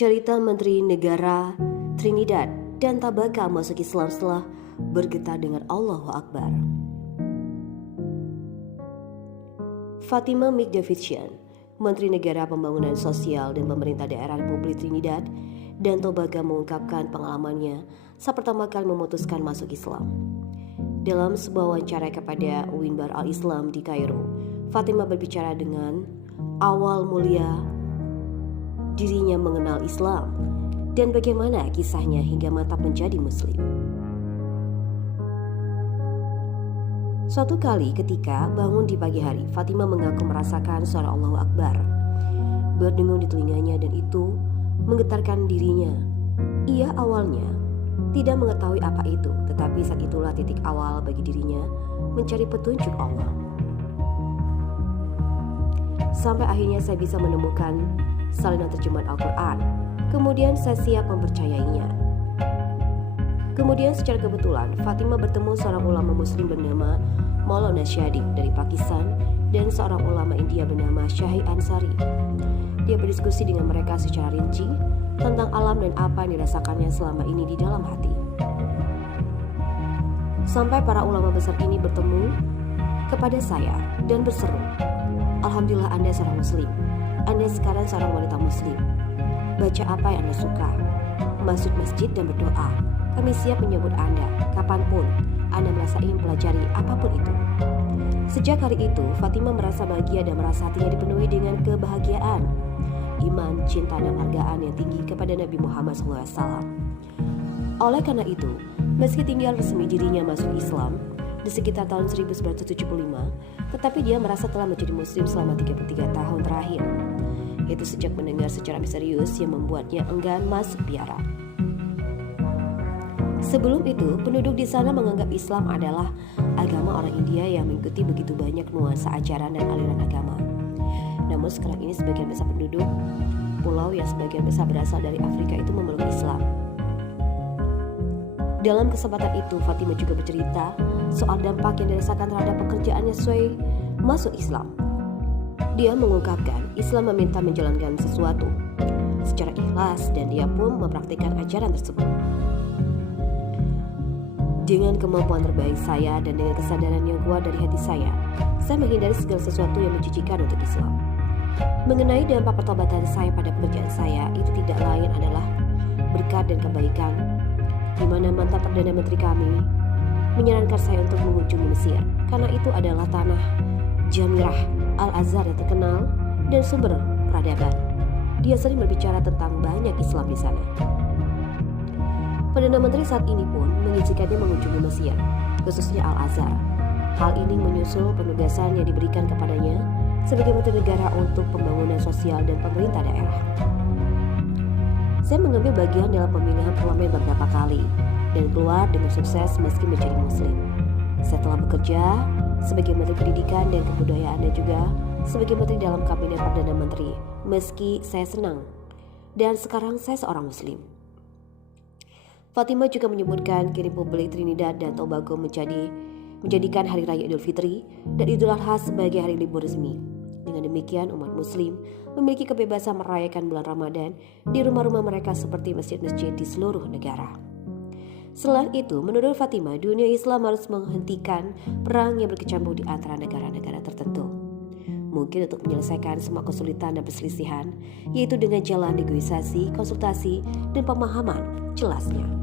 Cerita Menteri Negara Trinidad dan Tobago masuk Islam setelah bergetar dengan Allahu Akbar. Fatima McDavidson, Menteri Negara Pembangunan Sosial dan Pemerintah Daerah Republik Trinidad dan Tobago mengungkapkan pengalamannya saat pertama kali memutuskan masuk Islam. Dalam sebuah wawancara kepada Winbar Al-Islam di Kairo, Fatima berbicara dengan awal mulia dirinya mengenal Islam dan bagaimana kisahnya hingga mantap menjadi Muslim. Suatu kali ketika bangun di pagi hari, Fatima mengaku merasakan suara Allahu Akbar berdengung di telinganya dan itu menggetarkan dirinya. Ia awalnya tidak mengetahui apa itu, tetapi saat itulah titik awal bagi dirinya mencari petunjuk Allah. Sampai akhirnya saya bisa menemukan salinan terjemahan Al-Quran. Kemudian saya siap mempercayainya. Kemudian secara kebetulan Fatima bertemu seorang ulama muslim bernama Maulana Shadiq dari Pakistan dan seorang ulama India bernama Syahid Ansari. Dia berdiskusi dengan mereka secara rinci tentang alam dan apa yang dirasakannya selama ini di dalam hati. Sampai para ulama besar ini bertemu kepada saya dan berseru, "Alhamdulillah Anda seorang muslim. Anda sekarang seorang wanita muslim. Baca apa yang Anda suka, masuk masjid dan berdoa. Kami siap menyambut Anda kapanpun Anda merasa ingin pelajari apapun itu." Sejak hari itu, Fatima merasa bahagia dan merasa hatinya dipenuhi dengan kebahagiaan, iman, cinta dan hargaan yang tinggi kepada Nabi Muhammad SAW. Oleh karena itu, meski tinggal resmi dirinya masuk Islam di sekitar tahun 1975, tetapi dia merasa telah menjadi muslim selama 33 tahun terakhir. Itu sejak mendengar secara misterius yang membuatnya enggan masuk biara. Sebelum itu, penduduk di sana menganggap Islam adalah agama orang India yang mengikuti begitu banyak nuansa ajaran dan aliran agama. Namun sekarang ini sebagian besar penduduk pulau yang sebagian besar berasal dari Afrika itu memeluk Islam. Dalam kesempatan itu, Fatima juga bercerita soal dampak yang dirasakan terhadap pekerjaannya sesuai masuk Islam. Dia mengungkapkan Islam meminta menjalankan sesuatu secara ikhlas dan dia pun mempraktikkan ajaran tersebut. Dengan kemampuan terbaik saya dan dengan kesadaran yang kuat dari hati saya menghindari segala sesuatu yang menjijikan untuk Islam. Mengenai dampak pertobatan saya pada pekerjaan saya, itu tidak lain adalah berkat dan kebaikan, di mana mantan Perdana Menteri kami menyarankan saya untuk mengunjungi Mesir, karena itu adalah tanah Jamirah Al-Azhar yang terkenal dan sumber peradaban. Dia sering berbicara tentang banyak Islam di sana. Perdana Menteri saat ini pun mengizinkannya mengunjungi Mesir, khususnya Al-Azhar. Hal ini menyusul penugasan yang diberikan kepadanya sebagai Menteri Negara untuk Pembangunan Sosial dan Pemerintah Daerah. Saya mengambil bagian dalam pemilihan parlemen beberapa kali dan keluar dengan sukses meski menjadi muslim. Saya telah bekerja sebagai Menteri Pendidikan dan Kebudayaan dan juga sebagai Menteri dalam Kabinet Perdana Menteri, meski saya senang. Dan sekarang saya seorang muslim. Fatima juga menyebutkan Republik Trinidad dan Tobago menjadikan Hari Raya Idul Fitri dan Idul Adha sebagai hari libur resmi. Dengan demikian, umat muslim memiliki kebebasan merayakan bulan Ramadan di rumah-rumah mereka seperti masjid-masjid di seluruh negara. Selain itu, menurut Fatima, dunia Islam harus menghentikan perang yang berkecamuk di antara negara-negara tertentu. Mungkin untuk menyelesaikan semua kesulitan dan perselisihan, yaitu dengan jalan negosiasi, konsultasi, dan pemahaman jelasnya.